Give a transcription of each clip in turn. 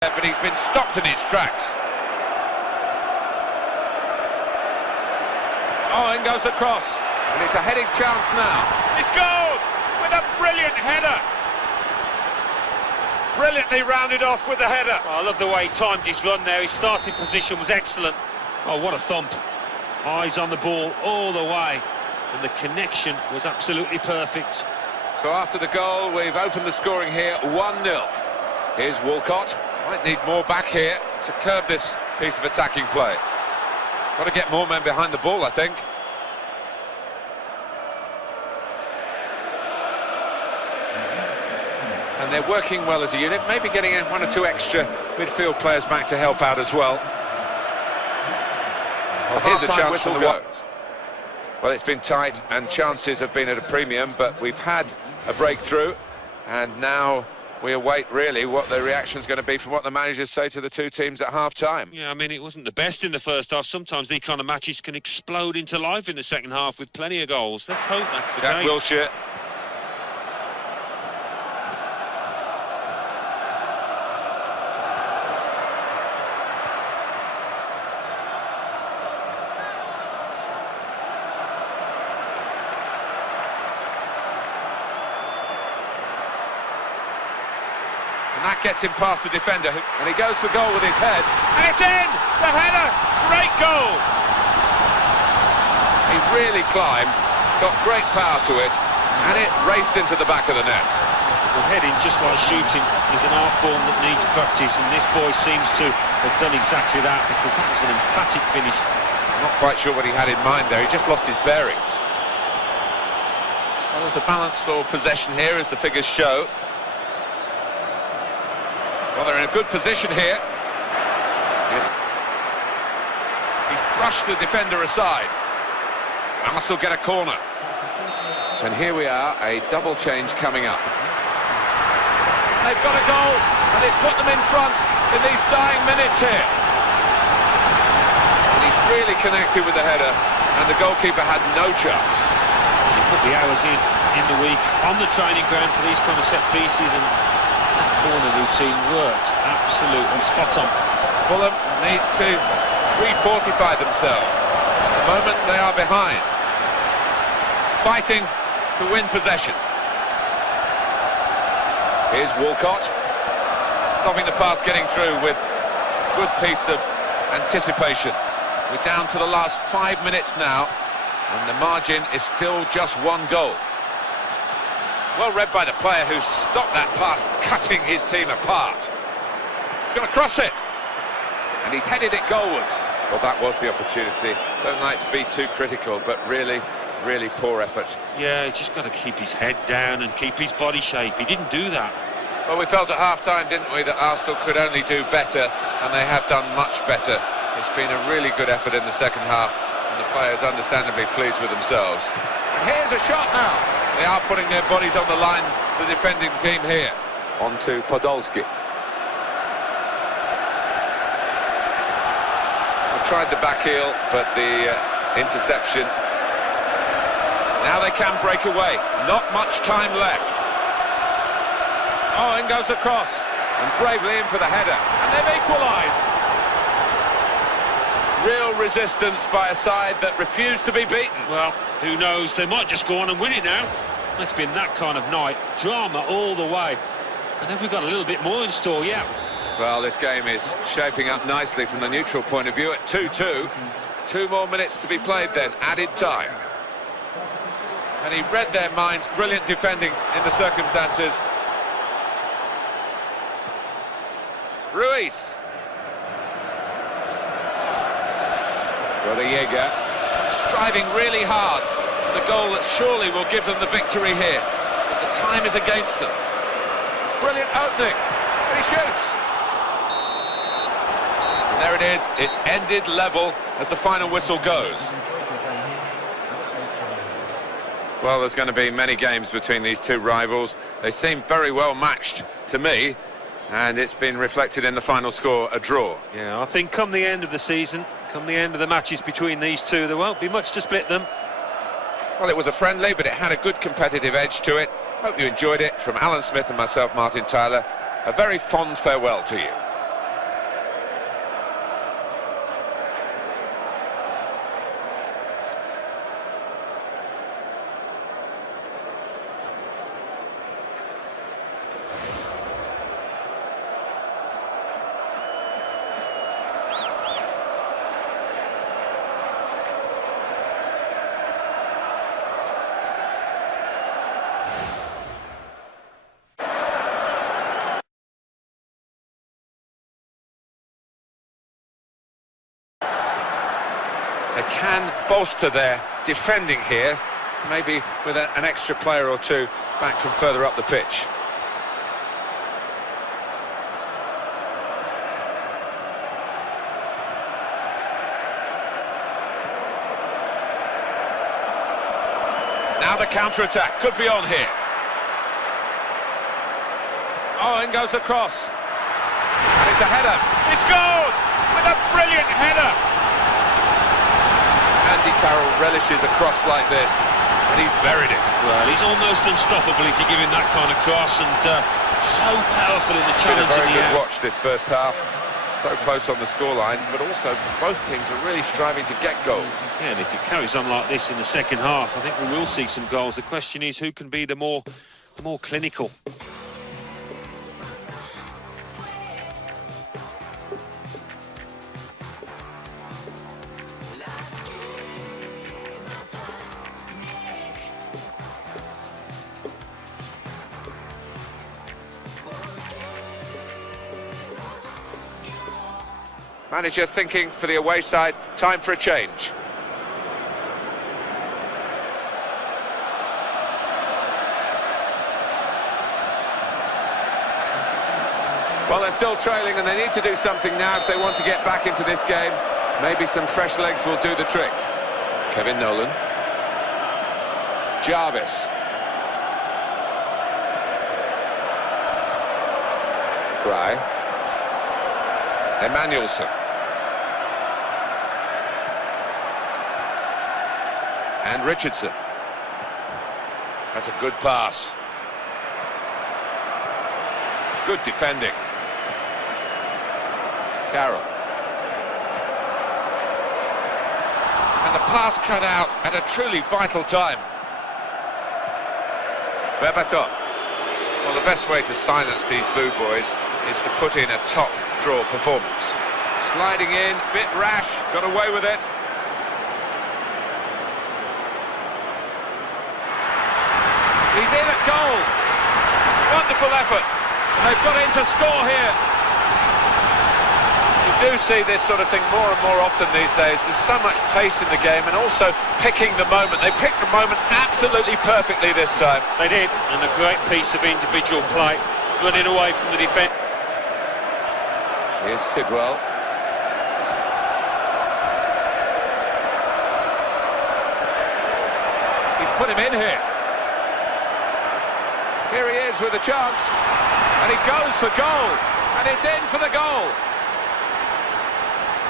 But he's been stopped in his tracks. Oh, in goes the cross. And it's a heading chance now. It's goal with a brilliant header. Brilliantly rounded off with the header. Oh, I love the way he timed his run there. His starting position was excellent. Oh, what a thump. Eyes on the ball all the way. And the connection was absolutely perfect. So after the goal, we've opened the scoring here, 1-0. Here's Walcott. Might need more back here to curb this piece of attacking play. Got to get more men behind the ball, I think. And they're working well as a unit, maybe getting in one or two extra midfield players back to help out as well. Well, here's a chance from the goes. Well, it's been tight and chances have been at a premium, but we've had a breakthrough, and now we await really what the reaction's going to be from what the managers say to the two teams at half-time. Yeah, I mean, it wasn't the best in the first half. Sometimes these kind of matches can explode into life in the second half with plenty of goals. Let's hope that's the case. Wilshere. And that gets him past the defender, and he goes for goal with his head. And it's in! The header! Great goal! He really climbed, got great power to it, and it raced into the back of the net. Well, heading, just like shooting, is an art form that needs practice, and this boy seems to have done exactly that, because that was an emphatic finish. I'm not quite sure what he had in mind there, he just lost his bearings. Well, there's a balance for possession here, as the figures show. Well, they're in a good position here. He's brushed the defender aside. Arsenal get a corner. And here we are, a double change coming up. They've got a goal, and it's put them in front in these dying minutes here. And he's really connected with the header, and the goalkeeper had no chance. He put the hours in the week on the training ground for these kind of set pieces, and that corner routine worked absolutely spot on. Fulham need to re-fortify themselves. At the moment they are behind, fighting to win possession. Here's Walcott, stopping the pass getting through with a good piece of anticipation. We're down to the last 5 minutes now, and the margin is still just one goal. Well read by the player who stopped that pass, cutting his team apart. He's going to cross it, and he's headed it goalwards. Well, that was the opportunity. Don't like to be too critical, but really poor effort. Yeah, he's just got to keep his head down and keep his body shape. He didn't do that. Well, we felt at half-time, didn't we, that Arsenal could only do better, and they have done much better. It's been a really good effort in the second half, and the players understandably pleased with themselves. And here's a shot now. They are putting their bodies on the line, the defending team here. On to Podolski. Tried the back heel, but the interception. Now they can break away. Not much time left. Oh, in goes the cross. And bravely in for the header. And they've equalised. Real resistance by a side that refused to be beaten. Well, who knows? They might just go on and win it now. It's been that kind of night. Drama all the way. And have we got a little bit more in store? Yeah. Well, this game is shaping up nicely from the neutral point of view at 2-2. 2 more minutes to be played then, added time. And he read their minds, brilliant defending in the circumstances. Ruiz. Rodallega, striving really hard for the goal that surely will give them the victory here. But the time is against them. Brilliant opening, and he shoots. And there it is, it's ended level as the final whistle goes. Well, there's going to be many games between these two rivals. They seem very well matched to me, and it's been reflected in the final score, a draw. Yeah, I think come the end of the season, come the end of the matches between these two, there won't be much to split them. Well, it was a friendly, but it had a good competitive edge to it. Hope you enjoyed it. From Alan Smith and myself, Martin Tyler, a very fond farewell to you. can bolster their defending here, maybe with an extra player or two back from further up the pitch. Now the counter-attack could be on here. Oh, in goes the cross. And it's a header. It's goal! With a brilliant header! Andy Carroll relishes a cross like this, and he's buried it. Well, he's almost unstoppable if you give him that kind of cross, and so powerful in the challenge. It's been a very good watch this first half. So close on the scoreline, but also both teams are really striving to get goals. Yeah, and if it carries on like this in the second half, I think we will see some goals. The question is, who can be the more clinical? Manager thinking for the away side, time for a change. Well, they're still trailing and they need to do something now if they want to get back into this game. Maybe some fresh legs will do the trick. Kevin Nolan. Jarvis. Fry. Emmanuelson. And Richardson. That's a good pass. Good defending. Carroll. And the pass cut out at a truly vital time. Berbatov. Well, the best way to silence these boo boys is to put in a top draw performance. Sliding in, bit rash, got away with it. He's in at goal. Wonderful effort. They've got in to score here. You do see this sort of thing more and more often these days. There's so much pace in the game and also picking the moment. They picked the moment absolutely perfectly this time. They did, and a great piece of individual play, running away from the defence. Here's Sidwell. He's put him in here. Here he is with a chance. And he goes for goal. And it's in for the goal.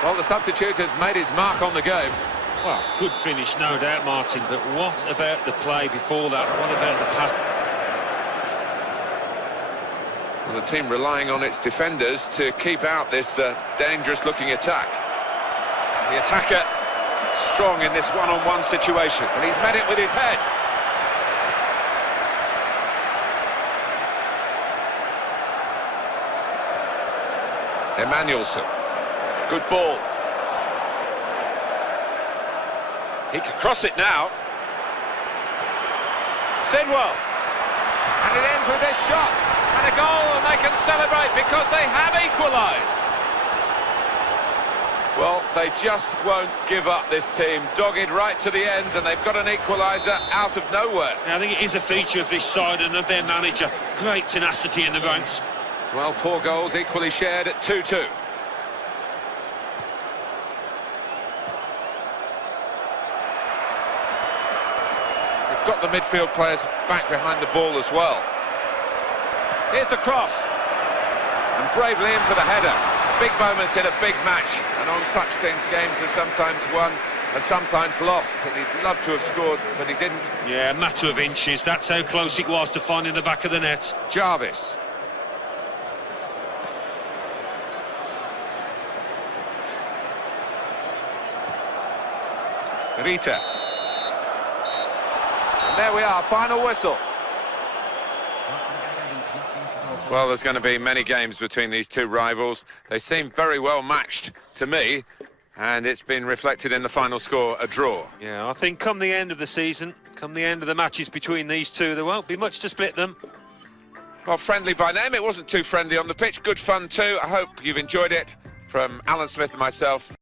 Well, the substitute has made his mark on the game. Well, good finish, no doubt, Martin. But what about the play before that? What about the pass? Well, the team relying on its defenders to keep out this dangerous-looking attack. The attacker strong in this one-on-one situation, and he's met it with his head. Emmanuelson. Good ball. He can cross it now. Sidwell. And it ends with this shot. And a goal, and they can celebrate because they have equalised. Well, they just won't give up, this team. Dogged right to the end, and they've got an equaliser out of nowhere. I think it is a feature of this side and of their manager. Great tenacity in the ranks. Well, 4 goals equally shared at 2-2. They've got the midfield players back behind the ball as well. Here's the cross. And bravely in for the header. Big moment in a big match. And on such things, games are sometimes won and sometimes lost. And he'd love to have scored, but he didn't. Yeah, a matter of inches. That's how close it was to finding the back of the net. Jarvis. Rita. And there we are, final whistle. Well, there's going to be many games between these two rivals. They seem very well matched to me, and it's been reflected in the final score, a draw. Yeah, I think come the end of the season, come the end of the matches between these two, there won't be much to split them. Well, friendly by name, it wasn't too friendly on the pitch. Good fun too. I hope you've enjoyed it. From Alan Smith and myself,